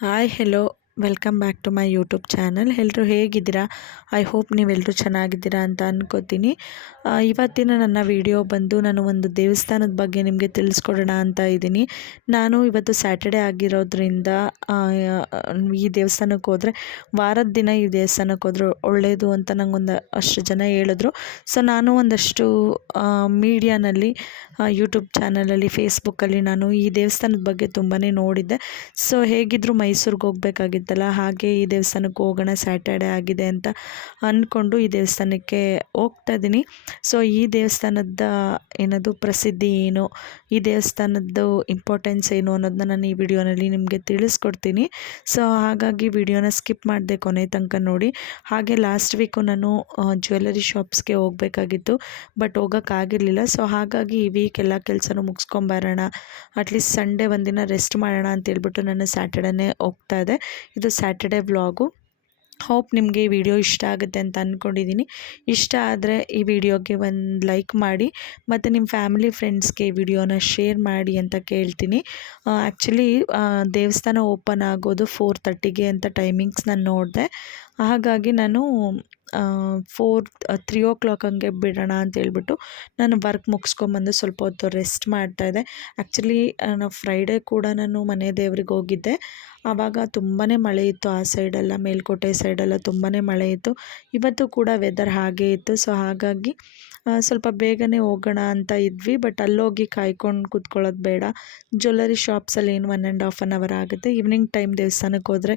Hi hello welcome back to my YouTube channel ಎಲ್ಲರೂ ಹೇಗಿದ್ದೀರಾ? I hope ನೀವೆಲ್ಲರೂ ಚೆನ್ನಾಗಿದ್ದೀರಾ ಅಂತ ಅಂದ್ಕೋತೀನಿ ಇವತ್ತಿನ ನನ್ನ ವಿಡಿಯೋ ಬಂದು ನಾನು ಒಂದು ದೇವಸ್ಥಾನದ ಬಗ್ಗೆ ನಿಮಗೆ ತಿಳಿಸ್ಕೊಡೋಣ ಅಂತ ಇದ್ದೀನಿ. ನಾನು ಇವತ್ತು ಸ್ಯಾಟರ್ಡೆ ಆಗಿರೋದ್ರಿಂದ ಈ ದೇವಸ್ಥಾನಕ್ಕೆ ಹೋದರೆ ವಾರದ ದಿನ ಈ ದೇವಸ್ಥಾನಕ್ಕೆ ಹೋದ್ರೆ ಒಳ್ಳೆಯದು ಅಂತ ನಂಗೊಂದು ಅಷ್ಟು ಜನ ಹೇಳಿದ್ರು. ಸೊ ನಾನು ಒಂದಷ್ಟು ಮೀಡಿಯಾನಲ್ಲಿ ಯೂಟ್ಯೂಬ್ ಚಾನಲಲ್ಲಿ ಫೇಸ್ಬುಕ್ಕಲ್ಲಿ ನಾನು ಈ ದೇವಸ್ಥಾನದ ಬಗ್ಗೆ ತುಂಬಾ ನೋಡಿದ್ದೆ. ಸೊ ಹೇಗಿದ್ದರೂ ಮೈಸೂರಿಗೆ ಹೋಗ್ಬೇಕಾಗಿತ್ತಲ್ಲ ಹಾಗೆ ಈ ದೇವಸ್ಥಾನಕ್ಕೆ ಹೋಗೋಣ, ಸ್ಯಾಟರ್ಡೆ ಆಗಿದೆ ಅಂತ ಅಂದ್ಕೊಂಡು ಈ ದೇವಸ್ಥಾನಕ್ಕೆ ಹೋಗ್ತಾ ಇದ್ದೀನಿ. ಸೊ, ಈ ದೇವಸ್ಥಾನದ ಏನದು ಪ್ರಸಿದ್ಧಿ ಏನು, ಈ ದೇವಸ್ಥಾನದ್ದು ಇಂಪಾರ್ಟೆನ್ಸ್ ಏನು ಅನ್ನೋದನ್ನ ನಾನು ಈ ವಿಡಿಯೋನಲ್ಲಿ ನಿಮಗೆ ತಿಳಿಸ್ಕೊಡ್ತೀನಿ. ಸೊ, ಹಾಗಾಗಿ ವಿಡಿಯೋನ ಸ್ಕಿಪ್ ಮಾಡಿದೆ ಕೊನೆ ತನಕ ನೋಡಿ. ಹಾಗೆ ಲಾಸ್ಟ್ ವೀಕು ನಾನು ಜ್ಯುವೆಲ್ಲರಿ ಶಾಪ್ಸ್ಗೆ ಹೋಗಬೇಕಾಗಿತ್ತು ಬಟ್ ಹೋಗೋಕ್ಕಾಗಿರಲಿಲ್ಲ ಸೊ, ಹಾಗಾಗಿ ಈ ವೀಕ್ ಎಲ್ಲ ಕೆಲಸನೂ ಮುಗಿಸ್ಕೊಂಬರೋಣ ಅಟ್ಲೀಸ್ಟ್ ಸಂಡೇ ಒಂದಿನ ರೆಸ್ಟ್ ಮಾಡೋಣ ಅಂತ ಹೇಳ್ಬಿಟ್ಟು ನಾನು ಸ್ಯಾಟರ್ಡೇನೇ ಹೋಗ್ತಾ ಇದೆ ಇದು ಸ್ಯಾಟರ್ಡೆ ವ್ಲಾಗು. ಹೋಪ್ ನಿಮಗೆ ಈ ವಿಡಿಯೋ ಇಷ್ಟ ಆಗುತ್ತೆ ಅಂತ ಅಂದ್ಕೊಂಡಿದ್ದೀನಿ ಇಷ್ಟ ಆದರೆ ಈ ವಿಡಿಯೋಗೆ ಒಂದು ಲೈಕ್ ಮಾಡಿ, ಮತ್ತು ನಿಮ್ಮ ಫ್ಯಾಮಿಲಿ ಫ್ರೆಂಡ್ಸ್ಗೆ ಈ ವಿಡಿಯೋನ ಶೇರ್ ಮಾಡಿ ಅಂತ ಕೇಳ್ತೀನಿ. ಆ್ಯಕ್ಚುಲಿ ದೇವಸ್ಥಾನ ಓಪನ್ ಆಗೋದು ಫೋರ್ ತರ್ಟಿಗೆ ಅಂತ ಟೈಮಿಂಗ್ಸ್ ನಾನು ನೋಡಿದೆ. ಹಾಗಾಗಿ ನಾನು ಫೋರ್ ತ್ರೀ ಓ ಕ್ಲಾಕ್ ಹಂಗೆ ಬಿಡೋಣ ಅಂತ ಹೇಳ್ಬಿಟ್ಟು ನಾನು ವರ್ಕ್ ಮುಗಿಸ್ಕೊಂಬಂದು ಸ್ವಲ್ಪ ಹೊತ್ತು ರೆಸ್ಟ್ ಮಾಡ್ತಾಯಿದ್ದೆ ಆ್ಯಕ್ಚುಲಿ ನಾವು ಫ್ರೈಡೇ ಕೂಡ ನಾನು ಮನೆ ದೇವ್ರಿಗೆ ಹೋಗಿದ್ದೆ. ಆವಾಗ ತುಂಬಾ ಮಳೆ ಇತ್ತು ಆ ಸೈಡೆಲ್ಲ ಮೇಲ್ಕೋಟೆ ಸೈಡೆಲ್ಲ ತುಂಬಾ ಮಳೆ ಇತ್ತು. ಇವತ್ತು ಕೂಡ ವೆದರ್ ಹಾಗೇ ಇತ್ತು. ಸೊ ಹಾಗಾಗಿ ಸ್ವಲ್ಪ ಬೇಗನೆ ಹೋಗೋಣ ಅಂತ ಇದ್ವಿ ಬಟ್ ಅಲ್ಲೋಗಿ ಕಾಯ್ಕೊಂಡು ಕೂತ್ಕೊಳ್ಳೋದು ಬೇಡ. ಜ್ಯುವೆಲ್ಲರಿ ಶಾಪ್ಸಲ್ಲಿ ಏನು one and half an hour ಆಗುತ್ತೆ. ಈವ್ನಿಂಗ್ ಟೈಮ್ ದೇವಸ್ಥಾನಕ್ಕೆ ಹೋದರೆ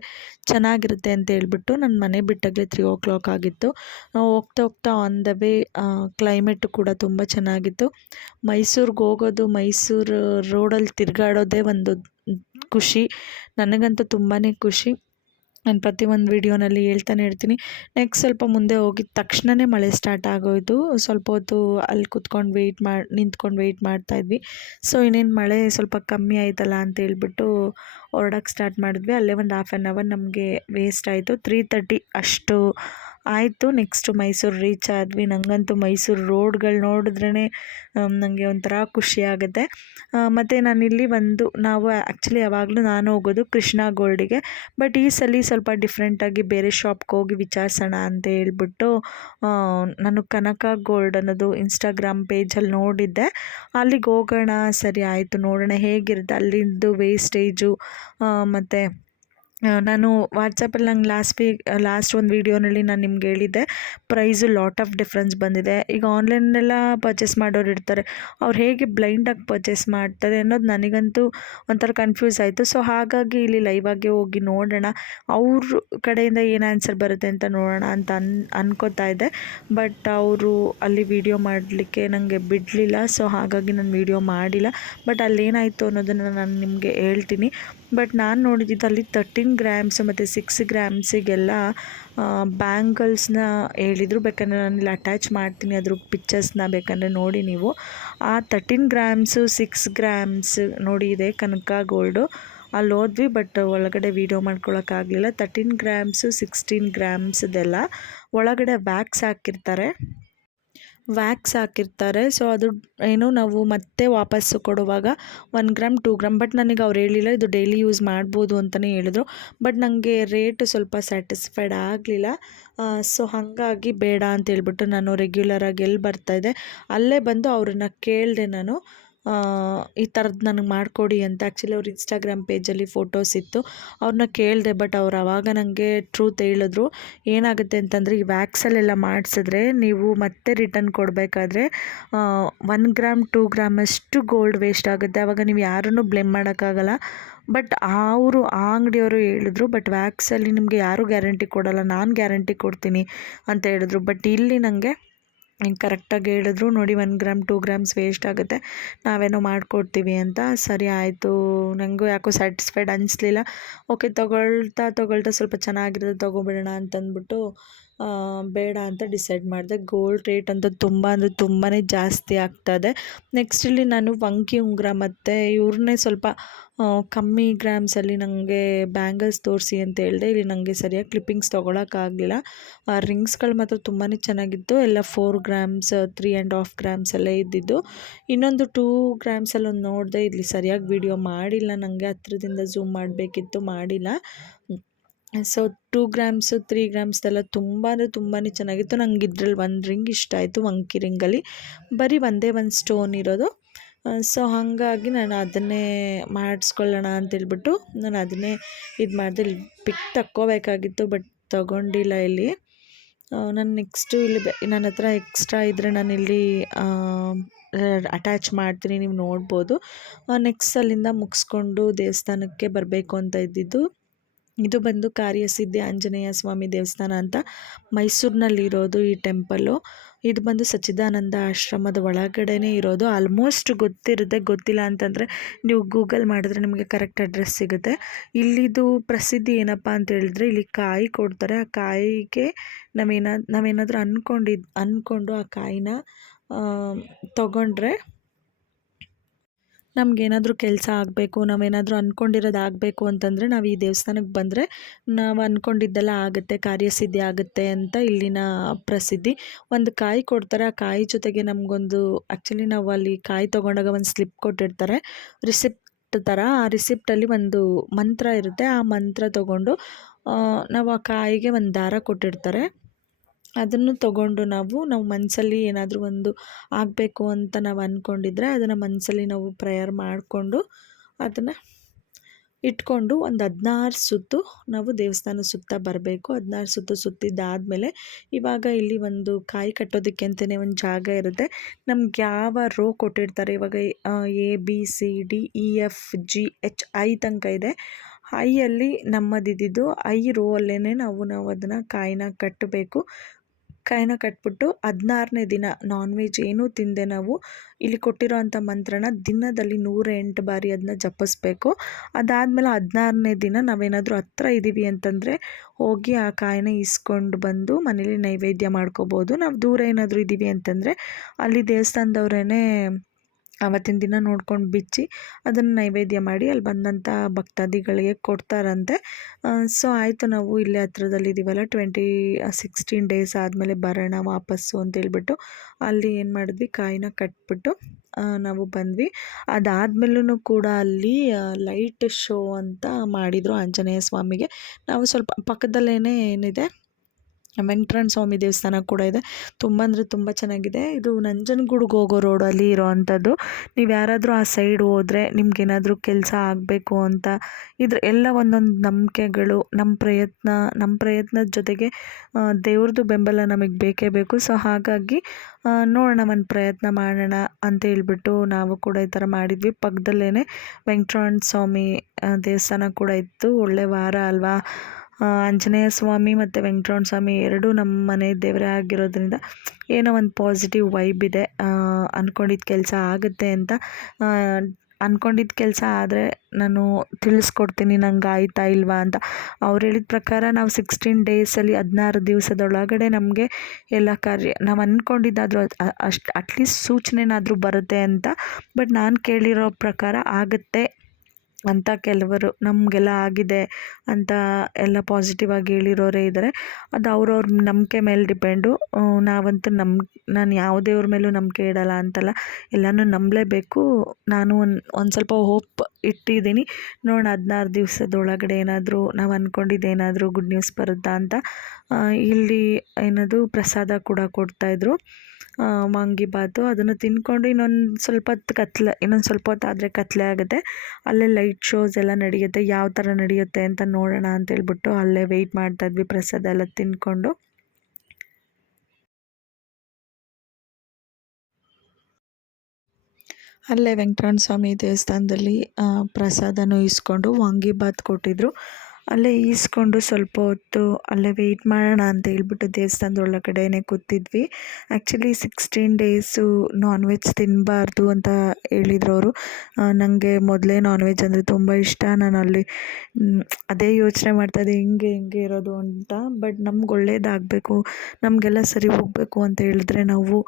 ಚೆನ್ನಾಗಿರುತ್ತೆ ಅಂತ ಹೇಳ್ಬಿಟ್ಟು ನನ್ನ ಮನೆ ಬಿಟ್ಟಾಗಲೇ ತ್ರೀ ಓ ಕ್ಲಾಕ್ ಆಗಿತ್ತು ಹೋಗ್ತಾ ಹೋಗ್ತಾ ಆನ್ ದ ವೇ ಕ್ಲೈಮೇಟು ಕೂಡ ತುಂಬ ಚೆನ್ನಾಗಿತ್ತು. ಮೈಸೂರಿಗೆ ಹೋಗೋದು, ಮೈಸೂರು ರೋಡಲ್ಲಿ ತಿರುಗಾಡೋದೇ ಒಂದು ಖುಷಿ. ನನಗಂತೂ ತುಂಬಾ ಖುಷಿ. ನಾನು ಪ್ರತಿಯೊಂದು ವಿಡಿಯೋನಲ್ಲಿ ಹೇಳ್ತಾನೆ ಇರ್ತೀನಿ. ನೆಕ್ಸ್ಟ್ ಸ್ವಲ್ಪ ಮುಂದೆ ಹೋಗಿದ ತಕ್ಷಣವೇ ಮಳೆ ಸ್ಟಾರ್ಟ್ ಆಗೋಯಿತು. ಸ್ವಲ್ಪ ಹೊತ್ತು ಅಲ್ಲಿ ಕುತ್ಕೊಂಡು ವೆಯ್ಟ್ ಮಾಡಿ ನಿಂತ್ಕೊಂಡು ವೆಯ್ಟ್ ಮಾಡ್ತಾಯಿದ್ವಿ ಸೊ ಇನ್ನೇನು ಮಳೆ ಸ್ವಲ್ಪ ಕಮ್ಮಿ ಆಯ್ತಲ್ಲ ಅಂತ ಹೇಳ್ಬಿಟ್ಟು ಹೊರಡಕ್ಕೆ ಸ್ಟಾರ್ಟ್ ಮಾಡಿದ್ವಿ. ಅಲ್ಲೇ ಒಂದು ಹಾಫ್ ಆ್ಯನ್ ಅವರ್ ನಮಗೆ ವೇಸ್ಟ್ ಆಯಿತು. ತ್ರೀ ತರ್ಟಿ ಅಷ್ಟು ಆಯಿತು ನೆಕ್ಸ್ಟು ಮೈಸೂರು ರೀಚ್ ಆದ್ವಿ. ನನಗಂತೂ ಮೈಸೂರು ರೋಡ್ಗಳು ನೋಡಿದ್ರೇ ನನಗೆ ಒಂಥರ ಖುಷಿ ಆಗುತ್ತೆ. ಮತ್ತು ನಾನಿಲ್ಲಿ ಒಂದು ನಾವು ಆ್ಯಕ್ಚುಲಿ ಯಾವಾಗಲೂ ನಾನು ಹೋಗೋದು ಕೃಷ್ಣ ಗೋಲ್ಡಿಗೆ. ಬಟ್ ಈ ಸಲ ಸ್ವಲ್ಪ ಡಿಫ್ರೆಂಟಾಗಿ ಬೇರೆ ಶಾಪ್ಗೆ ಹೋಗಿ ವಿಚಾರಿಸೋಣ ಅಂತ ಹೇಳ್ಬಿಟ್ಟು ನಾನು ಕನಕ ಗೋಲ್ಡ್ ಅನ್ನೋದು ಇನ್ಸ್ಟಾಗ್ರಾಮ್ ಪೇಜಲ್ಲಿ ನೋಡಿದ್ದೆ. ಅಲ್ಲಿಗೆ ಹೋಗೋಣ, ಸರಿ ಆಯಿತು, ನೋಡೋಣ ಹೇಗಿರುತ್ತೆ. ಅಲ್ಲಿಂದು ವೇಸ್ಟೇಜು ಮತ್ತು ನಾನು ವಾಟ್ಸಪ್ಪಲ್ಲಿ ನಂಗೆ ಲಾಸ್ಟ್ ವೀಕ್ ಲಾಸ್ಟ್ ಒಂದು ವೀಡಿಯೋನಲ್ಲಿ ನಾನು ನಿಮ್ಗೆ ಹೇಳಿದ್ದೆ ಪ್ರೈಸು ಲಾಟ್ ಆಫ್ ಡಿಫ್ರೆನ್ಸ್ ಬಂದಿದೆ. ಈಗ ಆನ್ಲೈನ್ನೆಲ್ಲ ಪರ್ಚೇಸ್ ಮಾಡೋರು ಇರ್ತಾರೆ. ಅವ್ರು ಹೇಗೆ ಬ್ಲೈಂಡಾಗಿ ಪರ್ಚೇಸ್ ಮಾಡ್ತಾರೆ ಅನ್ನೋದು ನನಗಂತೂ ಒಂಥರ ಕನ್ಫ್ಯೂಸ್ ಆಯಿತು. ಸೊ ಹಾಗಾಗಿ ಇಲ್ಲಿ ಲೈವ್ ಹೋಗಿ ನೋಡೋಣ. ಅವ್ರ ಕಡೆಯಿಂದ ಏನು ಆನ್ಸರ್ ಬರುತ್ತೆ ಅಂತ ನೋಡೋಣ ಅಂತ ಅನ್, ಅನ್ಕೋತಾ ಇದ್ದೆ. ಬಟ್ ಅವರು ಅಲ್ಲಿ ವಿಡಿಯೋ ಮಾಡಲಿಕ್ಕೆ ನನಗೆ ಬಿಡಲಿಲ್ಲ. ಸೊ ಹಾಗಾಗಿ ನಾನು ವಿಡಿಯೋ ಮಾಡಿಲ್ಲ. ಬಟ್ ಅಲ್ಲೇನಾಯಿತು ಅನ್ನೋದನ್ನು ನಾನು ನಿಮಗೆ ಹೇಳ್ತೀನಿ. ಬಟ್ ನಾನು ನೋಡಿದ್ದು ಅಲ್ಲಿ ತರ್ಟೀನ್ ಗ್ರಾಮ್ಸ್ ಮತ್ತು ಸಿಕ್ಸ್ ಗ್ರಾಮ್ಸಿಗೆಲ್ಲ ಬ್ಯಾಂಗಲ್ಸ್ನ ಹೇಳಿದರು. ಬೇಕಂದರೆ ನಾನು ಇಲ್ಲಿ ಅಟ್ಯಾಚ್ ಮಾಡ್ತೀನಿ. ಅದ್ರ ಪಿಕ್ಚರ್ಸ್ನ ಬೇಕಂದರೆ ನೋಡಿ ನೀವು. ಆ ತರ್ಟೀನ್ ಗ್ರಾಮ್ಸು ಸಿಕ್ಸ್ ಗ್ರಾಮ್ಸ್ ನೋಡಿ ಇದೆ ಕನಕ ಗೋಲ್ಡು ಅಲ್ಲಿ ಹೋದ್ವಿ, ಬಟ್ ಒಳಗಡೆ ವೀಡಿಯೋ ಮಾಡ್ಕೊಳಕ್ಕಾಗಲಿಲ್ಲ ತರ್ಟೀನ್ ಗ್ರಾಮ್ಸು ಸಿಕ್ಸ್ಟೀನ್ ಗ್ರಾಮ್ಸ್ದೆಲ್ಲ ಒಳಗಡೆ ವ್ಯಾಕ್ಸ್ ಹಾಕಿರ್ತಾರೆ. ವ್ಯಾಕ್ಸ್ ಹಾಕಿರ್ತಾರೆ. ಸೊ ಅದು ಏನು ನಾವು ಮತ್ತೆ ವಾಪಸ್ಸು ಕೊಡುವಾಗ one gram two gram but ನನಗೆ ಅವ್ರು ಹೇಳಿಲ್ಲ ಇದು ಡೈಲಿ ಯೂಸ್ ಮಾಡ್ಬೋದು ಅಂತಲೇ ಹೇಳಿದ್ರು. ಬಟ್ ನನಗೆ ರೇಟ್ ಸ್ವಲ್ಪ ಸ್ಯಾಟಿಸ್ಫೈಡ್ ಆಗಲಿಲ್ಲ. ಸೊ ಹಾಗಾಗಿ ಬೇಡ ಅಂತ ಹೇಳ್ಬಿಟ್ಟು ನಾನು ರೆಗ್ಯುಲರಾಗಿ ಎಲ್ಲಿ ಬರ್ತಾಯಿದೆ ಅಲ್ಲೇ ಬಂದು ಅವ್ರನ್ನ ಕೇಳಿದೆ ನಾನು. ಈ ಥರದ್ದು ನನಗೆ ಮಾಡಿಕೊಡಿ ಅಂತ. ಆ್ಯಕ್ಚುಲಿ ಅವ್ರ ಇನ್ಸ್ಟಾಗ್ರಾಮ್ ಪೇಜಲ್ಲಿ ಫೋಟೋಸ್ ಇತ್ತು. ಅವ್ರನ್ನ ಕೇಳಿದೆ ಬಟ್ ಅವ್ರು ಆವಾಗ ನನಗೆ ಟ್ರೂತ್ ಹೇಳಿದ್ರು. ಏನಾಗುತ್ತೆ ಅಂತಂದರೆ, ಈ ವ್ಯಾಕ್ಸಲ್ಲೆಲ್ಲ ಮಾಡಿಸಿದ್ರೆ ನೀವು ಮತ್ತೆ ರಿಟರ್ನ್ ಕೊಡಬೇಕಾದ್ರೆ ಒನ್ ಗ್ರಾಮ್ ಟೂ ಗ್ರಾಮ್ ಅಷ್ಟು ಗೋಲ್ಡ್ ವೇಸ್ಟ್ ಆಗುತ್ತೆ. ಆವಾಗ ನೀವು ಯಾರನ್ನೂ ಬ್ಲೇಮ್ ಮಾಡೋಕ್ಕಾಗಲ್ಲ. ಬಟ್ ಅವರು, ಆ ಅಂಗಡಿಯವರು ಹೇಳಿದ್ರು ಬಟ್ ವ್ಯಾಕ್ಸಲ್ಲಿ ನಿಮಗೆ ಯಾರೂ ಗ್ಯಾರಂಟಿ ಕೊಡಲ್ಲ. ನಾನು ಗ್ಯಾರಂಟಿ ಕೊಡ್ತೀನಿ ಅಂತ ಹೇಳಿದ್ರು. ಬಟ್ ಇಲ್ಲಿ ನನಗೆ ಕರೆಕ್ಟಾಗಿ ಹೇಳಿದ್ರು ನೋಡಿ one gram, two grams waste ಆಗುತ್ತೆ. ನಾವೇನೋ ಮಾಡಿಕೊಡ್ತೀವಿ ಅಂತ. ಸರಿ ಆಯಿತು. ನನಗೂ ಯಾಕೋ ಸ್ಯಾಟಿಸ್ಫೈಡ್ ಅನಿಸ್ಲಿಲ್ಲ. ಓಕೆ, ತೊಗೊಳ್ತಾ ತೊಗೊಳ್ತಾ ಸ್ವಲ್ಪ ಚೆನ್ನಾಗಿರೋದು ತೊಗೊಬಿಡೋಣ ಅಂತಂದ್ಬಿಟ್ಟು ಬೇಡ ಅಂತ ಡಿಸೈಡ್ ಮಾಡಿದೆ. ಗೋಲ್ಡ್ ರೇಟ್ ಅಂತ ತುಂಬ ಅಂದರೆ ತುಂಬಾ ಜಾಸ್ತಿ ಆಗ್ತದೆ. ನೆಕ್ಸ್ಟ್ ಇಲ್ಲಿ ನಾನು ವಂಕಿ ಉಂಗುರ ಮತ್ತು ಇವ್ರನ್ನೇ ಸ್ವಲ್ಪ ಕಮ್ಮಿ ಗ್ರಾಮ್ಸಲ್ಲಿ ನನಗೆ ಬ್ಯಾಂಗಲ್ಸ್ ತೋರಿಸಿ ಅಂತ ಹೇಳಿದೆ. ಇಲ್ಲಿ ನನಗೆ ಸರಿಯಾಗಿ ಕ್ಲಿಪ್ಪಿಂಗ್ಸ್ ತೊಗೊಳಕ್ಕಾಗಲಿಲ್ಲ ರಿಂಗ್ಸ್ಗಳು ಮಾತ್ರ ತುಂಬಾ ಚೆನ್ನಾಗಿತ್ತು. ಎಲ್ಲ four grams three and half ಎಲ್ಲ ಇದ್ದಿದ್ದು. ಇನ್ನೊಂದು ಟೂ ಗ್ರಾಮ್ಸಲ್ಲಿ ಒಂದು ನೋಡಿದೆ. ಇಲ್ಲಿ ಸರಿಯಾಗಿ ವಿಡಿಯೋ ಮಾಡಿಲ್ಲ. ನನಗೆ ಹತ್ತಿರದಿಂದ ಝೂಮ್ ಮಾಡಬೇಕಿತ್ತು. ಮಾಡಿಲ್ಲ. ಸೊ ಟೂ ಗ್ರಾಮ್ಸು, ತ್ರೀ ಗ್ರಾಮ್ಸ್ದೆಲ್ಲ ತುಂಬ ಅಂದರೆ ತುಂಬಾ ಚೆನ್ನಾಗಿತ್ತು. ನಂಗೆ ಇದ್ರಲ್ಲಿ ಒಂದು ರಿಂಗ್ ಇಷ್ಟ ಆಯಿತು ವಂಕಿ ರಿಂಗಲ್ಲಿ. ಬರೀ ಒಂದೇ ಒಂದು ಸ್ಟೋನ್ ಇರೋದು. ಸೊ ಹಾಗಾಗಿ ನಾನು ಅದನ್ನೇ ಮಾಡಿಸ್ಕೊಳ್ಳೋಣ ಅಂತೇಳ್ಬಿಟ್ಟು ನಾನು ಅದನ್ನೇ ಇದು ಮಾಡಿದೆ. ಇಲ್ಲಿ ಪಿಕ್ ತಕ್ಕೋಬೇಕಾಗಿತ್ತು ಬಟ್ ತಗೊಂಡಿಲ್ಲ ಇಲ್ಲಿ. ನಾನು ನೆಕ್ಸ್ಟು ಇಲ್ಲಿ ನನ್ನ ಹತ್ರ ಎಕ್ಸ್ಟ್ರಾ ಇದ್ದರೆ ನಾನಿಲ್ಲಿ ಅಟ್ಯಾಚ್ ಮಾಡ್ತೀನಿ, ನೀವು ನೋಡ್ಬೋದು. ನೆಕ್ಸ್ಟ್ ಅಲ್ಲಿಂದ ಮುಗಿಸ್ಕೊಂಡು ದೇವಸ್ಥಾನಕ್ಕೆ ಬರಬೇಕು ಅಂತ ಇದ್ದಿದ್ದು. ಇದು ಬಂದು ಕಾರ್ಯಸಿದ್ಧಿ ಆಂಜನೇಯ ಸ್ವಾಮಿ ದೇವಸ್ಥಾನ ಅಂತ ಮೈಸೂರಿನಲ್ಲಿರೋದು ಈ ಟೆಂಪಲ್ಲು. ಇದು ಬಂದು ಸಚ್ಚಿದಾನಂದ ಆಶ್ರಮದ ಒಳಗಡೆನೇ ಇರೋದು. ಆಲ್ಮೋಸ್ಟ್ ಗೊತ್ತಿರುತ್ತೆ, ಗೊತ್ತಿಲ್ಲ ಅಂತಂದರೆ ನೀವು ಗೂಗಲ್ ಮಾಡಿದ್ರೆ ನಿಮಗೆ ಕರೆಕ್ಟ್ ಅಡ್ರೆಸ್ ಸಿಗುತ್ತೆ. ಇಲ್ಲಿದು ಪ್ರಸಿದ್ಧಿ ಏನಪ್ಪ ಅಂತ ಹೇಳಿದ್ರೆ ಇಲ್ಲಿ ಕಾಯಿ ಕೊಡ್ತಾರೆ. ಆ ಕಾಯಿಗೆ ನಾವೇನ, ನಾವೇನಾದರೂ ಅಂದ್ಕೊಂಡಿದ್ದು ಅಂದ್ಕೊಂಡು ಆ ಕಾಯಿನ ತಗೊಂಡ್ರೆ ನಮಗೇನಾದ್ರೂ ಕೆಲಸ ಆಗಬೇಕು, ನಾವೇನಾದರೂ ಅಂದ್ಕೊಂಡಿರೋದು ಆಗಬೇಕು ಅಂತಂದರೆ ನಾವು ಈ ದೇವಸ್ಥಾನಕ್ಕೆ ಬಂದರೆ ನಾವು ಅಂದ್ಕೊಂಡಿದ್ದೆಲ್ಲ ಆಗುತ್ತೆ, ಕಾರ್ಯಸಿದ್ಧಿ ಆಗುತ್ತೆ ಅಂತ ಇಲ್ಲಿನ ಪ್ರಸಿದ್ಧಿ. ಒಂದು ಕಾಯಿ ಕೊಡ್ತಾರೆ, ಆ ಕಾಯಿ ಜೊತೆಗೆ ನಮಗೊಂದು ಆ್ಯಕ್ಚುಲಿ ನಾವು ಅಲ್ಲಿ ಕಾಯಿ ತೊಗೊಂಡಾಗ ಒಂದು ಸ್ಲಿಪ್ ಕೊಟ್ಟಿರ್ತಾರೆ, ರಿಸಿಪ್ಟ್ ಥರ ಆ ರಿಸಿಪ್ಟಲ್ಲಿ ಒಂದು ಮಂತ್ರ ಇರುತ್ತೆ, ಆ ಮಂತ್ರ ತೊಗೊಂಡು ನಾವು ಆ ಕಾಯಿಗೆ ಒಂದು ದಾರ ಕೊಟ್ಟಿರ್ತಾರೆ. ಅದನ್ನು ತಗೊಂಡು ನಾವು ನಾವು ಮನಸ್ಸಲ್ಲಿ ಏನಾದರೂ ಒಂದು ಆಗಬೇಕು ಅಂತ ನಾವು ಅಂದ್ಕೊಂಡಿದ್ರೆ ಅದನ್ನು ಮನಸ್ಸಲ್ಲಿ ನಾವು ಪ್ರೇಯರ್ ಮಾಡಿಕೊಂಡು ಅದನ್ನು ಇಟ್ಕೊಂಡು ಒಂದು ಹದಿನಾರು ಸುತ್ತು ನಾವು ದೇವಸ್ಥಾನ ಸುತ್ತ ಬರಬೇಕು. ಹದಿನಾರು ಸುತ್ತು ಸುತ್ತಿದ್ದಾದಮೇಲೆ ಇವಾಗ ಇಲ್ಲಿ ಒಂದು ಕಾಯಿ ಕಟ್ಟೋದಕ್ಕೆ ಅಂತಲೇ ಒಂದು ಜಾಗ ಇರುತ್ತೆ. ನಮ್ಗೆ ಯಾವ ರೋ ಕೊಟ್ಟಿರ್ತಾರೆ, ಇವಾಗ A, B, C, D, E, F, G, H, I ತನಕ ಇದೆ. ಐಯಲ್ಲಿ ನಮ್ಮದಿದ್ದು ಐ ರೋ ಅಲ್ಲೇ ನಾವು ನಾವು ಅದನ್ನು ಕಾಯಿನ ಕಟ್ಟಬೇಕು. ಕಾಯಿನ ಕಟ್ಬಿಟ್ಟು ಹದಿನಾರನೇ ದಿನ ನಾನ್ ವೆಜ್ ಏನೂ ತಿಂದೆ ನಾವು ಇಲ್ಲಿ ಕೊಟ್ಟಿರೋ ಅಂಥ ಮಂತ್ರನ ದಿನದಲ್ಲಿ ನೂರ ಎಂಟು ಬಾರಿ ಅದನ್ನ ಜಪಿಸ್ಬೇಕು. ಅದಾದಮೇಲೆ ಹದಿನಾರನೇ ದಿನ ನಾವೇನಾದರೂ ಹತ್ರ ಇದ್ದೀವಿ ಅಂತಂದರೆ ಹೋಗಿ ಆ ಕಾಯಿನ ಇಸ್ಕೊಂಡು ಬಂದು ಮನೇಲಿ ನೈವೇದ್ಯ ಮಾಡ್ಕೋಬೋದು. ನಾವು ದೂರ ಏನಾದರೂ ಇದ್ದೀವಿ ಅಂತಂದರೆ ಅಲ್ಲಿ ದೇವಸ್ಥಾನದವ್ರೇ ಆವತ್ತಿನ ದಿನ ನೋಡ್ಕೊಂಡು ಬಿಚ್ಚಿ ಅದನ್ನು ನೈವೇದ್ಯ ಮಾಡಿ ಅಲ್ಲಿ ಬಂದಂಥ ಭಕ್ತಾದಿಗಳಿಗೆ ಕೊಡ್ತಾರಂತೆ. ಸೊ ಆಯಿತು ನಾವು ಇಲ್ಲೇ ಹತ್ರದಲ್ಲಿದ್ದೀವಲ್ಲ ಟ್ವೆಂಟಿ ಸಿಕ್ಸ್ಟೀನ್ ಡೇಸ್ ಆದಮೇಲೆ ಬರೋಣ ವಾಪಸ್ಸು ಅಂತೇಳ್ಬಿಟ್ಟು ಅಲ್ಲಿ ಏನು ಮಾಡಿದ್ವಿ, ಕಾಯಿನ ಕಟ್ಬಿಟ್ಟು ನಾವು ಬಂದ್ವಿ. ಅದಾದ್ಮೇಲೂ ಕೂಡ ಅಲ್ಲಿ ಲೈಟ್ ಶೋ ಅಂತ ಮಾಡಿದರು ಆಂಜನೇಯ ಸ್ವಾಮಿಗೆ. ನಾವು ಸ್ವಲ್ಪ ಪಕ್ಕದಲ್ಲೇ ಏನಿದೆ ವೆಂಕಟರಮಣ ಸ್ವಾಮಿ ದೇವಸ್ಥಾನ ಕೂಡ ಇದೆ. ತುಂಬ ಅಂದರೆ ತುಂಬ ಚೆನ್ನಾಗಿದೆ. ಇದು ನಂಜನಗೂಡಿಗೆ ಹೋಗೋ ರೋಡಲ್ಲಿ ಇರೋವಂಥದ್ದು ನೀವು ಯಾರಾದರೂ ಆ ಸೈಡ್ ಹೋದರೆ ನಿಮ್ಗೇನಾದರೂ ಕೆಲಸ ಆಗಬೇಕು ಅಂತ ಇದ್ರ ಎಲ್ಲ ಒಂದೊಂದು ನಂಬಿಕೆಗಳು ನಮ್ಮ ಪ್ರಯತ್ನ ನಮ್ಮ ಪ್ರಯತ್ನದ ಜೊತೆಗೆ ದೇವ್ರದ್ದು ಬೆಂಬಲ ನಮಗೆ ಬೇಕೇ ಬೇಕು. ಸೊ ಹಾಗಾಗಿ ನೋಡೋಣ ಒಂದು ಪ್ರಯತ್ನ ಮಾಡೋಣ ಅಂತ ಹೇಳ್ಬಿಟ್ಟು ನಾವು ಕೂಡ ಈ ಥರ ಮಾಡಿದ್ವಿ. ಪಕ್ಕದಲ್ಲೇ ವೆಂಕಟರಮಣ ಸ್ವಾಮಿ ದೇವಸ್ಥಾನ ಕೂಡ ಇತ್ತು. ಒಳ್ಳೆ ವಾರ ಅಲ್ವಾ? ಆಂಜನೇಯ ಸ್ವಾಮಿ ಮತ್ತು ವೆಂಕಟರಮಣ ಸ್ವಾಮಿ ಎರಡೂ ನಮ್ಮ ಮನೆ ದೇವರೇ ಆಗಿರೋದ್ರಿಂದ ಏನೋ ಒಂದು ಪಾಸಿಟಿವ್ ವೈಬ್ ಇದೆ. ಅಂದ್ಕೊಂಡಿದ್ದ ಕೆಲಸ ಆಗುತ್ತೆ ಅಂತ. ಅಂದ್ಕೊಂಡಿದ್ದ ಕೆಲಸ ಆದರೆ ನಾನು ತಿಳಿಸ್ಕೊಡ್ತೀನಿ, ನಂಗೆ ಆಯ್ತಾ ಇಲ್ವಾ ಅಂತ. ಅವ್ರು ಹೇಳಿದ ಪ್ರಕಾರ ನಾವು ಸಿಕ್ಸ್ಟೀನ್ ಡೇಸಲ್ಲಿ ಹದಿನಾರು ದಿವಸದೊಳಗಡೆ ನಮಗೆ ಎಲ್ಲ ಕಾರ್ಯ, ನಾವು ಅಂದ್ಕೊಂಡಿದ್ದಾದರೂ ಅಷ್ಟು ಅಟ್ಲೀಸ್ಟ್ ಸೂಚನೆನಾದರೂ ಬರುತ್ತೆ ಅಂತ. ಬಟ್ ನಾನು ಕೇಳಿರೋ ಪ್ರಕಾರ ಆಗುತ್ತೆ. ಅಂತ ಕೆಲವರು ನಮಗೆಲ್ಲ ಆಗಿದೆ ಅಂತ ಎಲ್ಲ ಪಾಸಿಟಿವ್ ಆಗಿ ಹೇಳಿರೋರೇ ಇದ್ದಾರೆ ಅದು ಅವ್ರವ್ರ ನಂಬಿಕೆ ಮೇಲೆ ಡಿಪೆಂಡು ನಾವಂತೂ ನಮ್ಮ ನಾನು ಯಾವ ದೇವ್ರ ಮೇಲೂ ನಂಬಿಕೆ ಇಡಲ್ಲ ಅಂತಲ್ಲ. ಎಲ್ಲನೂ ನಂಬಲೇಬೇಕು. ನಾನು ಒಂದು ಒಂದು ಸ್ವಲ್ಪ ಹೋಪ್ ಇಟ್ಟಿದ್ದೀನಿ. ನೋಡೋಣ ಹದಿನಾರು ದಿವಸದೊಳಗಡೆ ಏನಾದರೂ ನಾವು ಅಂದ್ಕೊಂಡಿದ್ದು ಏನಾದರೂ ಗುಡ್ ನ್ಯೂಸ್ ಬರುತ್ತಾ ಅಂತ. ಇಲ್ಲಿ ಏನದು ಪ್ರಸಾದ ಕೂಡ ಕೊಡ್ತಾಯಿದ್ರು ವಾಂಗಿಬಾತು ಅದನ್ನು ತಿಂದ್ಕೊಂಡು ಇನ್ನೊಂದು ಸ್ವಲ್ಪ ಹೊತ್ತು ಕತ್ಲೆ, ಇನ್ನೊಂದು ಸ್ವಲ್ಪ ಹೊತ್ತು ಆದರೆ ಕತ್ಲೆ ಆಗುತ್ತೆ. ಅಲ್ಲೇ ಲೈಟ್ ಶೋಸ್ ಎಲ್ಲ ನಡೆಯುತ್ತೆ. ಯಾವ ಥರ ನಡೆಯುತ್ತೆ ಅಂತ ನೋಡೋಣ ಅಂತೇಳ್ಬಿಟ್ಟು ಅಲ್ಲೇ ವೆಯ್ಟ್ ಮಾಡ್ತಾ ಇದ್ವಿ ಪ್ರಸಾದ ಎಲ್ಲ ತಿಂದ್ಕೊಂಡು ಅಲ್ಲೇ ವೆಂಕಟರಮಣ ಸ್ವಾಮಿ ದೇವಸ್ಥಾನದಲ್ಲಿ ಪ್ರಸಾದನೂ ಇಸ್ಕೊಂಡು ವಾಂಗಿಬಾತ್ ಕೊಟ್ಟಿದ್ದರು ಅಲ್ಲೇ ಈಸ್ಕೊಂಡು ಸ್ವಲ್ಪ ಹೊತ್ತು ಅಲ್ಲೇ ವೆಯ್ಟ್ ಮಾಡೋಣ ಅಂತ ಹೇಳ್ಬಿಟ್ಟು ದೇವಸ್ಥಾನದ ಒಳಗಡೆನೆ ಕೂತಿದ್ವಿ. Actually sixteen days non veg ತಿನ್ನಬಾರ್ದು ಅಂತ ಹೇಳಿದ್ರು ಅವರು. ನನಗೆ ಮೊದಲೇ ನಾನ್ ವೆಜ್ ಅಂದರೆ ತುಂಬ ಇಷ್ಟ. ನಾನು ಅಲ್ಲಿ ಅದೇ ಯೋಚನೆ ಮಾಡ್ತಾಯಿದ್ದೆ ಹಿಂಗೆ ಹಿಂಗೆ ಇರೋದು ಅಂತ. ಬಟ್ ನಮ್ಗೆ ಒಳ್ಳೇದಾಗಬೇಕು, ನಮಗೆಲ್ಲ ಸರಿ ಹೋಗಬೇಕು ಅಂತ ಹೇಳಿದ್ರೆ ನಾವು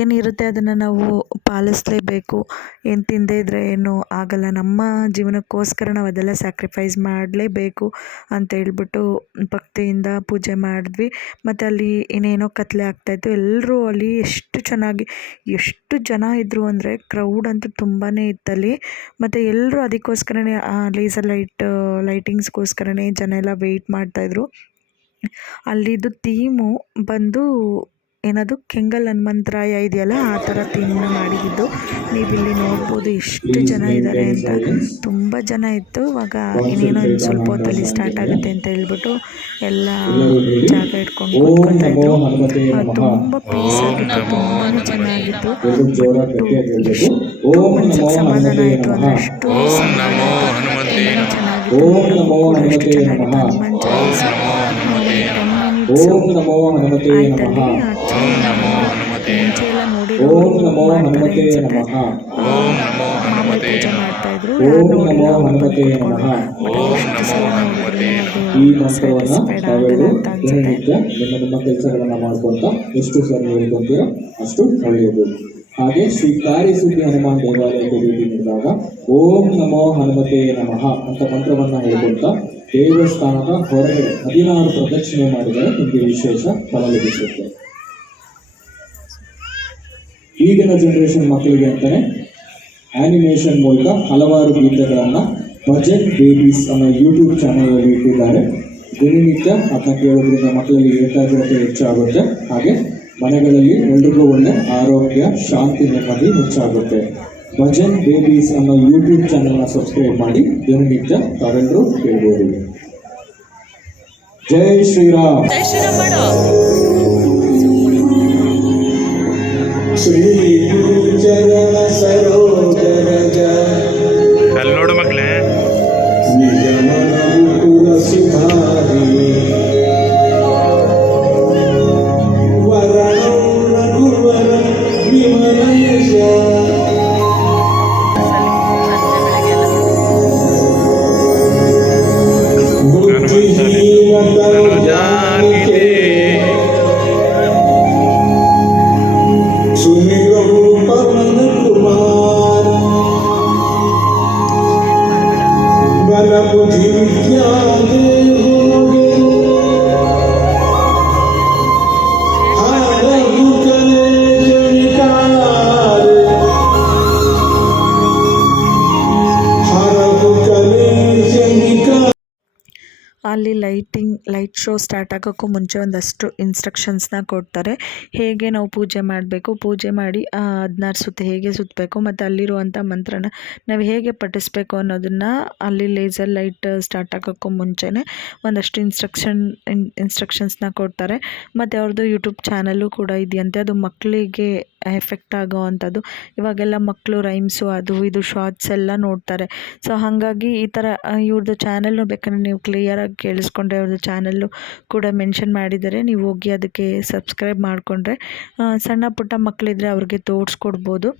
ಏನಿರುತ್ತೆ ಅದನ್ನು ನಾವು ಪಾಲಿಸಲೇಬೇಕು. ಏನು ತಿಂದೇ ಇದ್ದರೆ ಏನು ಆಗಲ್ಲ. ನಮ್ಮ ಜೀವನಕ್ಕೋಸ್ಕರ ನಾವು ಅದೆಲ್ಲ ಸ್ಯಾಕ್ರಿಫೈಸ್ ಮಾಡಲೇಬೇಕು. ಅಂತ ಹೇಳ್ಬಿಟ್ಟು ಭಕ್ತಿಯಿಂದ ಪೂಜೆ ಮಾಡಿದ್ವಿ. ಮತ್ತು ಅಲ್ಲಿ ಇನ್ನೇನೋ ಕತ್ಲೆ ಆಗ್ತಾಯಿತ್ತು ಎಲ್ಲರೂ ಅಲ್ಲಿ ಎಷ್ಟು ಚೆನ್ನಾಗಿ, ಎಷ್ಟು ಜನ ಇದ್ದರು ಅಂದರೆ ಕ್ರೌಡ್ ಅಂತೂ ತುಂಬಾ ಇತ್ತಲ್ಲಿ. ಮತ್ತು ಎಲ್ಲರೂ ಅದಕ್ಕೋಸ್ಕರನೇ, ಆ ಲೇಸರ್ ಲೈಟ್ ಲೈಟಿಂಗ್ಸ್ಗೋಸ್ಕರನೇ ಜನ ಎಲ್ಲ ವೆಯ್ಟ್ ಮಾಡ್ತಾಯಿದ್ರು ಅಲ್ಲಿದು ಥೀಮು ಬಂದು ಏನದು? ಕೆಂಗಲ್ ಹನುಮಂತರಾಯ ಇದೆಯಲ್ಲ? ಆ ಥರ ಥೀಮ್ನ ಮಾಡಿದ್ದು. ನೀವಿಲ್ಲಿ ನೋಡ್ಬೋದು ಎಷ್ಟು ಜನ ಇದ್ದಾರೆ ಅಂತ. ತುಂಬ ಜನ ಇತ್ತು. ಇವಾಗ ಇನ್ನೇನೋ ಒಂದು ಸ್ವಲ್ಪ ಹೊತ್ತಲ್ಲಿ ಸ್ಟಾರ್ಟ್ ಆಗುತ್ತೆ ಅಂತ ಹೇಳ್ಬಿಟ್ಟು ಎಲ್ಲ ಜಾಗ ಇಟ್ಕೊಂಡು ಕೂತ್ಕೊತಾ ಇದ್ರು. ತುಂಬ ಪೀಸ್ ಆಗಿತ್ತು. ತುಂಬಾ ಚೆನ್ನಾಗಿತ್ತು. ಎಷ್ಟು ಮನ್ಸಿಗೆ ಸಮಾಧಾನ ಆಯಿತು ಅಂದರೆ ಅಷ್ಟು ಚೆನ್ನಾಗಿತ್ತು. ಓಂ ನಮೋ ಕೂಡ ಎಷ್ಟು ಹನುಮತೆ ಚೆನ್ನಾಗಿತ್ತು. ನಮಃ. ಹನುಮಾನ್ ಚಾಲೀಸ ಓಂ ನಮೋ ಹನುಮತೆ ಆಯ್ತಲ್ಲಿ ನಮಃ ಓಂ ನಮೋ ಮುಂಚೆ ಎಲ್ಲ ಓಂ ನೋಡಿರೋರು ನಮೋ ಮಾಡ್ತಾರೆ ಹನುಮತೆ ಅನ್ಸುತ್ತೆ ನಮಃ. ಮಾಮೂಲಿ ಪೂಜೆ ಮಾಡ್ತಾ ಇದ್ರು ಓಂ ಯಾರು ನಮೋ ನೋಡಿಲ್ಲ ಅವ್ರು ಬಂದು ಹನುಮತೆ ನಮಃ. ಬಟ್ ಎಷ್ಟು ಸಲ ಈ ಸ್ಯಾಟಿಸ್ಫೈಡ್ ತಾವೆಲ್ಲರೂ ಅಂತ ಅನ್ಸುತ್ತೆ ದಿನನಿತ್ಯ ನಿಮ್ಮ ನಿಮ್ಮ ಕೆಲಸಗಳನ್ನ ಮಾಡ್ಕೊಂತ ಎಷ್ಟು ಸರಿ ಹೇಳ್ಕೊಂತೀರೋ ಅಷ್ಟು ಒಳ್ಳೆಯದು. ಹಾಗೆ ಶ್ರೀ ಹನುಮಾನ್ ದೇವಾಲಯಕ್ಕೆ ಭೇಟಿ ನೀಡಿದಾಗ ಓಂ ನಮೋ ಹನುಮತೆ ನಮಃ ಅಂತ ಮಂತ್ರವನ್ನು ಹೇಳ್ಕೊಂತ ದೇವಸ್ಥಾನದ ಹೊರಗೆ ಹದಿನಾರು ಪ್ರದಕ್ಷಿಣೆ ಮಾಡಿದರೆ ನಿಮಗೆ ವಿಶೇಷ ಫಲ ಲಭಿಸುತ್ತೆ. ಈಗಿನ ಜನರೇಷನ್ ಮಕ್ಕಳಿಗೆ ಅಂತಾನೆ ಆನಿಮೇಷನ್ ಮೂಲಕ ಹಲವಾರು ಗೀತೆಗಳನ್ನು ಬಜೆಟ್ ಬೇಬೀಸ್ ಅನ್ನೋ ಯೂಟ್ಯೂಬ್ ಚಾನಲಲ್ಲಿ ಇಟ್ಟಿದ್ದಾರೆ. ದಿನನಿತ್ಯ, ಅದನ್ನ ಕೇಳೋದ್ರಿಂದ ಮಕ್ಕಳಲ್ಲಿ ಏಕಾಗ್ರತೆ ಹೆಚ್ಚಾಗುತ್ತೆ. ಹಾಗೆ ಮನೆಗಳಲ್ಲಿ ಎಲ್ರಿಗೂ ಒಳ್ಳೆ ಆರೋಗ್ಯ ಶಾಂತಿ ನೆಮ್ಮದಿ ಹೆಚ್ಚಾಗುತ್ತೆ. ಭಜನ್ ಬೇಬೀಸ್ ಅನ್ನೋ ಯೂಟ್ಯೂಬ್ ಚಾನಲ್ನ ಸಬ್ಸ್ಕ್ರೈಬ್ ಮಾಡಿ. ದಿನನಿತ್ಯ ತಾವೆಲ್ಲರೂ ಕೇಳ್ಬೋದು. ಜೈ ಶ್ರೀರಾಮ್. ಶ್ರೀ ಅಲ್ಲಿ ಲೈಟಿಂಗ್, ಲೈಟ್ ಶೋ ಸ್ಟಾರ್ಟ್ ಆಗೋಕ್ಕೂ ಮುಂಚೆ ಒಂದಷ್ಟು ಇನ್ಸ್ಟ್ರಕ್ಷನ್ಸ್ನ ಕೊಡ್ತಾರೆ. ಹೇಗೆ ನಾವು ಪೂಜೆ ಮಾಡಬೇಕು? ಪೂಜೆ ಮಾಡಿ ಹದಿನಾರು ಸುತ್ತ ಹೇಗೆ ಸುತ್ತಬೇಕು? ಮತ್ತು ಅಲ್ಲಿರುವಂಥ ಮಂತ್ರನ ನಾವು ಹೇಗೆ ಪಠಿಸ್ಬೇಕು ಅನ್ನೋದನ್ನು ಅಲ್ಲಿ ಲೇಸರ್ ಲೈಟ್ ಸ್ಟಾರ್ಟ್ ಆಗೋಕ್ಕೂ ಮುಂಚೆನೇ ಒಂದಷ್ಟು ಇನ್ಸ್ಟ್ರಕ್ಷನ್ ಇನ್ಸ್ಟ್ರಕ್ಷನ್ಸ್ನ ಕೊಡ್ತಾರೆ. ಮತ್ತು ಅವ್ರದ್ದು ಯೂಟ್ಯೂಬ್ ಚಾನಲ್ಲು ಕೂಡ ಇದೆಯಂತೆ. ಅದು ಮಕ್ಕಳಿಗೆ ಎಫೆಕ್ಟ್ ಆಗೋ ಅಂಥದ್ದು. ಇವಾಗೆಲ್ಲ ಮಕ್ಕಳು ರೈಮ್ಸು ಅದು ಇದು ಶಾರ್ಟ್ಸ್ ಎಲ್ಲ ನೋಡ್ತಾರೆ. ಸೊ ಹಾಗಾಗಿ ಈ ಥರ ಇವ್ರದ್ದು ಚಾನಲ್ನು ಬೇಕಾದ್ರೆ ನೀವು ಕ್ಲಿಯರಾಗಿ ಕೇಳಿಸ್ಕೊಂಡ್ರೆ ಅವ್ರದ್ದು ಚಾನಲ್ಲು ಕೂಡ ಮೆನ್ಷನ್ ಮಾಡಿದ್ದಾರೆ. ನೀವು ಹೋಗಿ ಅದಕ್ಕೆ ಸಬ್ಸ್ಕ್ರೈಬ್ ಮಾಡಿಕೊಂಡ್ರೆ ಸಣ್ಣ ಪುಟ್ಟ ಮಕ್ಕಳಿದ್ರೆ ಅವ್ರಿಗೆ ತೋರಿಸ್ಕೊಡ್ಬೋದು.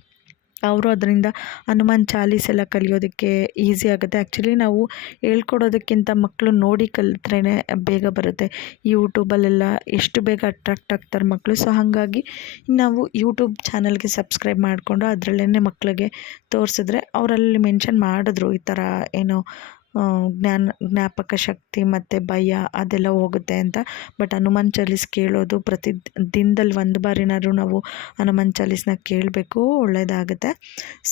ಅವರು ಅದರಿಂದ ಹನುಮಾನ್ ಚಾಲೀಸ್ ಎಲ್ಲ ಕಲಿಯೋದಕ್ಕೆ ಈಸಿ ಆಗುತ್ತೆ. ಆ್ಯಕ್ಚುಲಿ ನಾವು ಹೇಳ್ಕೊಡೋದಕ್ಕಿಂತ ಮಕ್ಕಳು ನೋಡಿ ಕಲಿತ್ರೇ ಬೇಗ ಬರುತ್ತೆ. ಯೂಟ್ಯೂಬಲ್ಲೆಲ್ಲ ಎಷ್ಟು ಬೇಗ ಅಟ್ರಾಕ್ಟ್ ಆಗ್ತಾರೆ ಮಕ್ಕಳು ಸೊ ಹಾಗಾಗಿ ನಾವು ಯೂಟ್ಯೂಬ್ ಚಾನಲ್ಗೆ ಸಬ್ಸ್ಕ್ರೈಬ್ ಮಾಡಿಕೊಂಡು ಅದರಲ್ಲೇ ಮಕ್ಕಳಿಗೆ ತೋರಿಸಿದ್ರೆ ಅವರಲ್ಲಿ ಮೆನ್ಷನ್ ಮಾಡಿದ್ರು ಈ ಥರ ಏನೋ ಜ್ಞಾನ, ಜ್ಞಾಪಕ ಶಕ್ತಿ ಮತ್ತು ಭಯ ಅದೆಲ್ಲ ಹೋಗುತ್ತೆ ಅಂತ. ಬಟ್ ಹನುಮಾನ್ ಚಾಲೀಸ್ ಕೇಳೋದು ಪ್ರತಿ ದಿನದಲ್ಲಿ ಒಂದು ಬಾರಿನಾದ್ರೂ ನಾವು ಹನುಮಾನ್ ಚಾಲೀಸ್ನ ಕೇಳಬೇಕು ಒಳ್ಳೆಯದಾಗುತ್ತೆ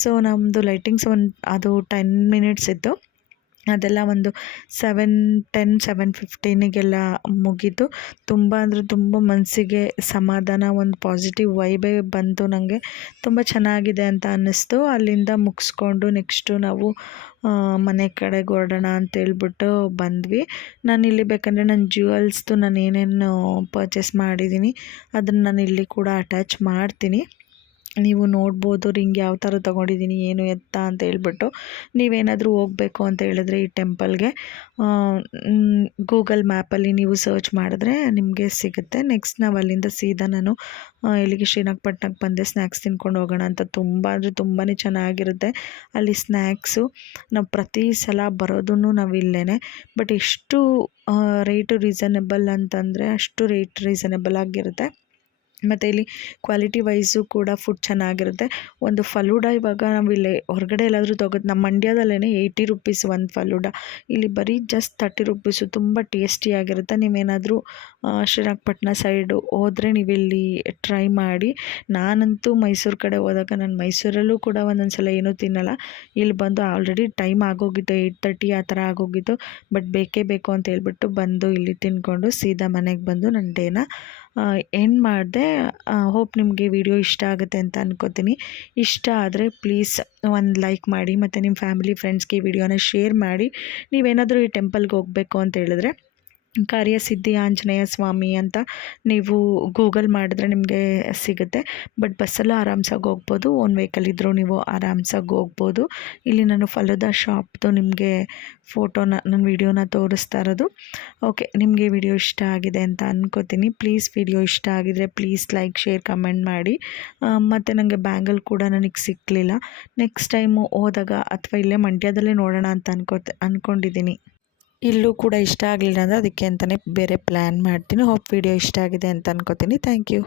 ಸೊ ನಮ್ಮದು ಲೈಟಿಂಗ್ಸ್ ಒಂದು, ಅದು ಟೆನ್ ಮಿನಿಟ್ಸ್ ಇತ್ತು. ಅದೆಲ್ಲ ಒಂದು ಸೆವೆನ್ ಟೆನ್ ಸೆವೆನ್ ಫಿಫ್ಟೀನಿಗೆಲ್ಲ ಮುಗೀತು. ತುಂಬ ಅಂದರೆ ತುಂಬ ಮನಸ್ಸಿಗೆ ಸಮಾಧಾನ, ಒಂದು ಪಾಸಿಟಿವ್ ವೈಬೇ ಬಂತು ನನಗೆ ತುಂಬ ಚೆನ್ನಾಗಿದೆ ಅಂತ ಅನ್ನಿಸ್ತು. ಅಲ್ಲಿಂದ ಮುಗಿಸ್ಕೊಂಡು ನೆಕ್ಸ್ಟು ನಾವು ಮನೆ ಕಡೆಗೆ ಹೊರಡೋಣ ಅಂತೇಳ್ಬಿಟ್ಟು ಬಂದ್ವಿ. ನಾನು ಇಲ್ಲಿ ಬೇಕಂದರೆ ನನ್ನ ಜ್ಯುವೆಲ್ಸ್ದು ನಾನು ಏನೇನು ಪರ್ಚೇಸ್ ಮಾಡಿದ್ದೀನಿ. ಅದನ್ನು ನಾನು ಇಲ್ಲಿ ಕೂಡ ಅಟ್ಯಾಚ್ ಮಾಡ್ತೀನಿ. ನೀವು ನೋಡ್ಬೋದು ರಿಂಗ್ ಯಾವ ಥರ ತಗೊಂಡಿದ್ದೀನಿ, ಏನು ಎತ್ತ ಅಂತ ಹೇಳ್ಬಿಟ್ಟು ನೀವೇನಾದರೂ ಹೋಗ್ಬೇಕು ಅಂತ ಹೇಳಿದ್ರೆ ಈ ಟೆಂಪಲ್ಗೆ. ಗೂಗಲ್ ಮ್ಯಾಪಲ್ಲಿ ನೀವು ಸರ್ಚ್ ಮಾಡಿದ್ರೆ ನಿಮಗೆ ಸಿಗುತ್ತೆ. ನೆಕ್ಸ್ಟ್ ನಾವು ಅಲ್ಲಿಂದ ಸೀದಾ ನಾನು ಇಲ್ಲಿಗೆ ಶ್ರೀರಂಗಪಟ್ಟಣಕ್ಕೆ ಬಂದೆ. ಸ್ನ್ಯಾಕ್ಸ್ ತಿನ್ಕೊಂಡು ಹೋಗೋಣ ಅಂತ ತುಂಬ, ಅಂದರೆ ತುಂಬಾ ಚೆನ್ನಾಗಿರುತ್ತೆ ಅಲ್ಲಿ ಸ್ನ್ಯಾಕ್ಸು. ನಾವು ಪ್ರತಿ ಸಲ ಬರೋದೂ ನಾವು ಇಲ್ಲೇ ಬಟ್ ಎಷ್ಟು ರೇಟು ರೀಸನೇಬಲ್ ಅಂತಂದರೆ ಅಷ್ಟು ರೇಟ್ ರೀಸನೇಬಲ್ ಆಗಿರುತ್ತೆ. ಮತ್ತು ಇಲ್ಲಿ ಕ್ವಾಲಿಟಿ ವೈಸು ಕೂಡ ಫುಡ್ ಚೆನ್ನಾಗಿರುತ್ತೆ. ಒಂದು ಫಲೂಡ ಇವಾಗ ನಾವು ಇಲ್ಲಿ ಹೊರಗಡೆ ಎಲ್ಲಾದರೂ ತೊಗೋದು ನಮ್ಮ ಮಂಡ್ಯದಲ್ಲೇ ಏಯ್ಟಿ ರುಪೀಸ್ ಒಂದು ಫಲೂಡ. ಇಲ್ಲಿ ಬರೀ ಜಸ್ಟ್ ತರ್ಟಿ ರುಪೀಸು ತುಂಬ ಟೇಸ್ಟಿಯಾಗಿರುತ್ತೆ ನೀವೇನಾದರೂ ಶ್ರೀರಂಗಪಟ್ಟಣ ಸೈಡು ಹೋದರೆ ನೀವಿಲ್ಲಿ ಟ್ರೈ ಮಾಡಿ. ನಾನಂತೂ ಮೈಸೂರು ಕಡೆ ಹೋದಾಗ ನಾನು ಮೈಸೂರಲ್ಲೂ ಕೂಡ ಒಂದೊಂದು ಸಲ ಏನೂ ತಿನ್ನಲ್ಲ. ಇಲ್ಲಿ ಬಂದು ಆಲ್ರೆಡಿ ಟೈಮ್ ಆಗೋಗಿತ್ತು ಏಯ್ಟ್ ತರ್ಟಿ ಆ ಥರ ಆಗೋಗಿತ್ತು. ಬಟ್ ಬೇಕೇ ಬೇಕು ಅಂತ ಹೇಳ್ಬಿಟ್ಟು ಬಂದು ಇಲ್ಲಿ ತಿಂದ್ಕೊಂಡು ಸೀದಾ ಮನೆಗೆ ಬಂದು ನನ್ನ ಡೇನ ಎಂಡ್ ಮಾಡಿದೆ ಹೋಪ್ ನಿಮಗೆ ವಿಡಿಯೋ ಇಷ್ಟ ಆಗುತ್ತೆ ಅಂತ ಅನ್ಕೋತೀನಿ. ಇಷ್ಟ ಆದರೆ ಪ್ಲೀಸ್ ಒಂದು ಲೈಕ್ ಮಾಡಿ ಮತ್ತು ನಿಮ್ಮ ಫ್ಯಾಮಿಲಿ ಫ್ರೆಂಡ್ಸ್ಗೆ ವಿಡಿಯೋನ ಶೇರ್ ಮಾಡಿ. ನೀವೇನಾದರೂ ಈ ಟೆಂಪಲ್ಗೆ ಹೋಗಬೇಕು ಅಂತ ಹೇಳಿದ್ರೆ. ಕಾರ್ಯಸಿದ್ಧಿ ಆಂಜನೇಯ ಸ್ವಾಮಿ ಅಂತ ನೀವು ಗೂಗಲ್ ಮಾಡಿದ್ರೆ ನಿಮಗೆ ಸಿಗುತ್ತೆ. ಬಟ್ ಬಸ್ಸಲ್ಲೂ ಆರಾಮ್ಸಾಗಿ ಹೋಗ್ಬೋದು. ಓನ್ ವೆಹಿಕಲ್ ಇದ್ದರೂ ನೀವು ಆರಾಮ್ಸಾಗಿ ಹೋಗ್ಬೋದು. ಇಲ್ಲಿ ನಾನು ಫಲದ ಶಾಪ್ದು ನಿಮಗೆ ಫೋಟೋನ ನನ್ನ ವಿಡಿಯೋನ ತೋರಿಸ್ತಾ ಇರೋದು. ಓಕೆ ನಿಮಗೆ ವಿಡಿಯೋ ಇಷ್ಟ ಆಗಿದೆ ಅಂತ ಅಂದ್ಕೋತೀನಿ ಪ್ಲೀಸ್ ವಿಡಿಯೋ ಇಷ್ಟ ಆಗಿದರೆ ಪ್ಲೀಸ್ ಲೈಕ್ ಶೇರ್ ಕಮೆಂಟ್ ಮಾಡಿ. ಮತ್ತು ನನಗೆ ಬ್ಯಾಂಗಲ್ ಕೂಡ ನನಗೆ ಸಿಕ್ಕಲಿಲ್ಲ ನೆಕ್ಸ್ಟ್ ಟೈಮು ಹೋದಾಗ ಅಥವಾ ಇಲ್ಲೇ ಮಂಡ್ಯದಲ್ಲೇ ನೋಡೋಣ ಅಂತ ಅನ್ಕೋತ ಅಂದ್ಕೊಂಡಿದ್ದೀನಿ ಇಲ್ಲೂ ಕೂಡ ಇಷ್ಟ ಆಗಲಿಲ್ಲ ಅಂದರೆ ಅದಕ್ಕೆ ಅಂತಲೇ ಬೇರೆ ಪ್ಲ್ಯಾನ್ ಮಾಡ್ತೀನಿ. ಹೋಪ್ ವಿಡಿಯೋ ಇಷ್ಟ ಆಗಿದೆ ಅಂತ ಅನ್ಕೋತೀನಿ. Thank you